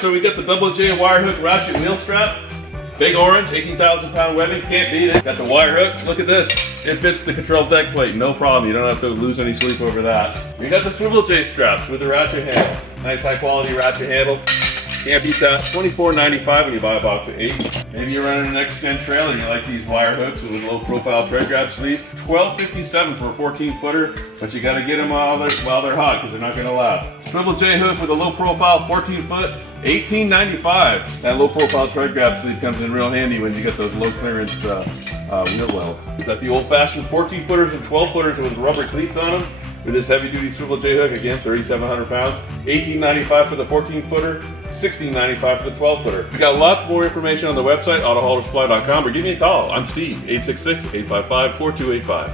So we got the double J wire hook ratchet wheel strap. Big orange, 18,000 pound webbing, can't beat it. Got the wire hook, look at this. It fits the control deck plate, no problem. You don't have to lose any sleep over that. We got the swivel J straps with the ratchet handle. Nice high quality ratchet handle. Can't beat that. $24.95 when you buy a box of 8. Maybe you're running an next-gen trailer and you like these wire hooks with a low-profile tread grab sleeve. $12.57 for a 14-footer, but you got to get them while they're hot because they're not going to last. Swivel J hook with a low-profile 14-foot, $18.95. That low-profile tread grab sleeve comes in real handy when you get those low-clearance wheel wells. We've got the old-fashioned 14-footers and 12-footers with rubber cleats on them. With this heavy-duty swivel J hook, again, 3,700 pounds, $18.95 for the 14-footer, $16.95 for the 12-footer. We got lots more information on the website, autohaulersupply.com, or give me a call. I'm Steve, 866-855-4285.